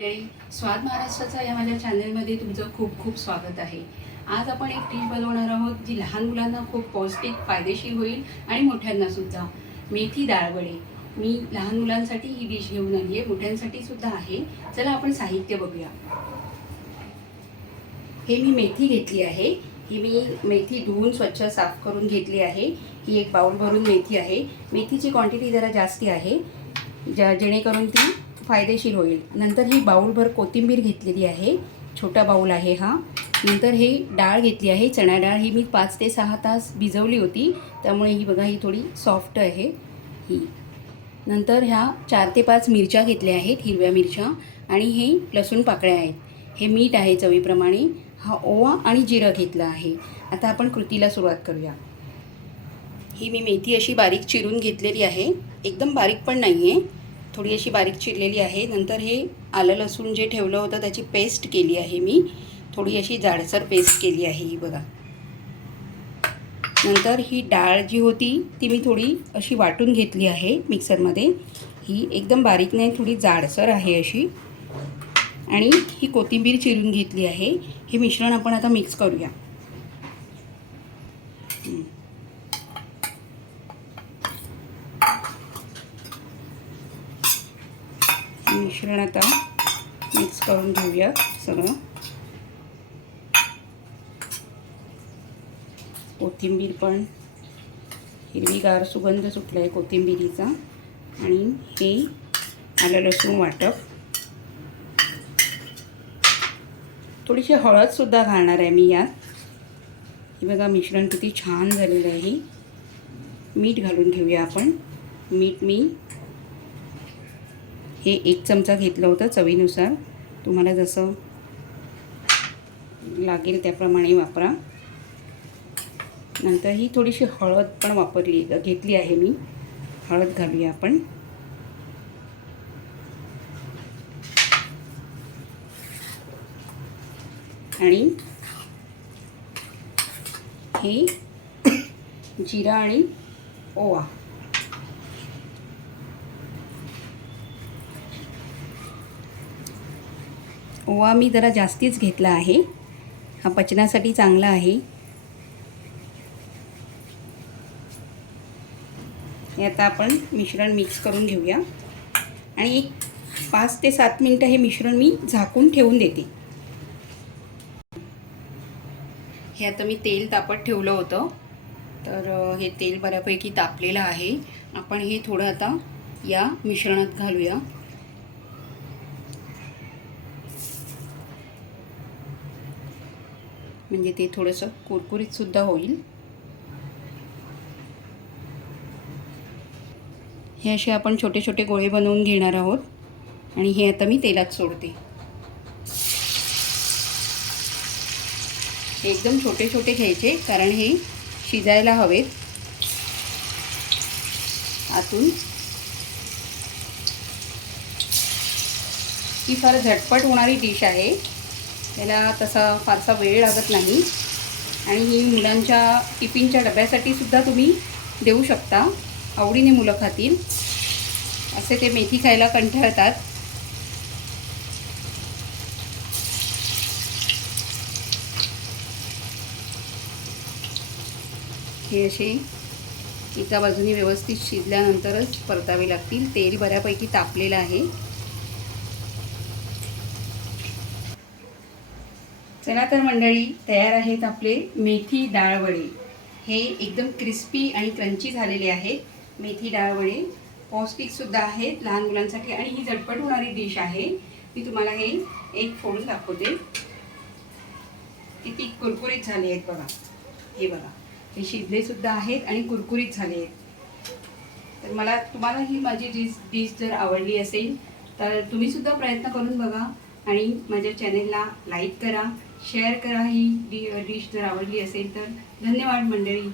स्वाद महाराष्ट्राचा या माझ्या चॅनलमध्ये तुमचं खूप खूप स्वागत आहे. आज आपण एक डिश बनवणार आहोत जी लहान मुलांना खूप पौष्टिक फायदेशीर होईल आणि मोठ्यांना सुद्धा. मेथी डाळवडे मी लहान मुलांसाठी ही डिश घेऊन आली आहे मोठ्यांसाठी सुद्धा आहे. चला आपण साहित्य बघूया. हे मी मेथी घेतली आहे. ही मी मेथी धुवून स्वच्छ साफ करून घेतली आहे. ही एक बाउल भरून मेथी आहे. मेथीची क्वांटिटी जरा जास्ती आहे. ज्या जेणेकरून ती फायदेशीर होईल. नंतर ही बाऊलभर कोथिंबीर घेतलेली आहे. छोटा बाऊल आहे हा. नंतर हे डाळ घेतली आहे. चणा डाळ ही मी पाच ते सहा तास भिजवली होती. त्यामुळे ही बघा ही थोडी सॉफ्ट आहे. ही. नंतर ह्या चार ते पाच मिरच्या घेतल्या आहेत हिरव्या मिरच्या आणि हे लसूण पाकळ्या आहेत. हे मीठ आहे चवीप्रमाणे. हा ओवा आणि जिरं घेतलं आहे. आता आपण कृतीला सुरुवात करूया. ही मी मेथी अशी बारीक चिरून घेतलेली आहे. एकदम बारीक पण नाही आहे थोडी अशी बारीक चिरलेली आहे. नंतर हे आलं लसूण जे ठेवलं होतं त्याची पेस्ट केली आहे मी. थोडी अशी जाडसर पेस्ट केली आहे ही बघा. नंतर ही डाळ जी होती ती मी थोडी अशी वाटून घेतली आहे मिक्सरमध्ये. ही एकदम बारीक नाही थोडी जाडसर आहे अशी. आणि ही कोथिंबीर चिरून घेतली आहे. हे मिश्रण आपण आता मिक्स करूया. मिश्रण आता मिक्स करून घेऊया सगळं. कोथिंबीर पण. हिरवीगार सुगंध सुटला आहे कोथिंबिरीचा. आणि हे आलं लसूण वाटप. थोडीशी हळदसुद्धा घालणार आहे मी यात. हे बघा मिश्रण किती छान झालेलं आहे. मीठ घालून घेऊया आपण. मीठ मी हे एक चमचा घेतलं होतं चवीनुसार. तुम्हाला जसं लागेल त्याप्रमाणे वापरा. नंतर ही थोडीशी हळद पण वापरली घेतली आहे मी. हळद घालूया आपण. आणि हे जिरा आणि ओवा. ओवा मी जरा जास्तीच घेतला आहे. हा पचनासाठी चांगला आहे. हे आता आपण मिश्रण मिक्स करून घेऊया. आणि एक पाच ते सात मिनटं हे मिश्रण मी झाकून ठेवून देते. हे आता मी तेल तापत ठेवलं होतं. तर हे तेल बऱ्यापैकी तापलेलं आहे. आपण हे थोडं आता या मिश्रणात घालूया. म्हणजे ते थोडंसं कुरकुरीतसुद्धा होईल. हे असे आपण छोटे छोटे गोळे बनवून घेणार आहोत. आणि हे आता मी तेलात सोडते. एकदम छोटे छोटे घ्यायचे कारण हे शिजायला हवेत. आतून. ही फार झटपट होणारी डिश आहे. त्याला तसा फारसा वेळ लागत नाही. आणि ही मुलांच्या टिफिनच्या डब्यासाठी सुद्धा तुम्ही देऊ शकता आवडीने मुलं खातील. असे ते मेथी खायला कंटाळतात. हे असे एका बाजूने व्यवस्थित शिजल्यानंतरच परतावे लागतील. तेल बऱ्यापैकी तापलेलं आहे. चला तर मंडळी तयार आहेत आपले मेथी डाळवडे. हे एकदम क्रिस्पी आणि क्रंची झालेले आहेत. मेथी डाळवडे पौष्टिकसुद्धा आहेत लहान मुलांसाठी आणि ही झटपट होणारी डिश आहे. मी तुम्हाला हे एक फोडून दाखवते. किती कुरकुरीत झाले आहेत बघा. हे बघा. हे शिजलेसुद्धा आहेत आणि कुरकुरीत झाले आहेत. तर मला तुम्हाला ही माझी डिश डिश जर आवडली असेल तर तुम्हीसुद्धा प्रयत्न करून बघा आणि माझ्या चॅनेलला लाईक करा. शेअर करा ही डी डिश जर आवडली असेल तर. धन्यवाद मंडळी.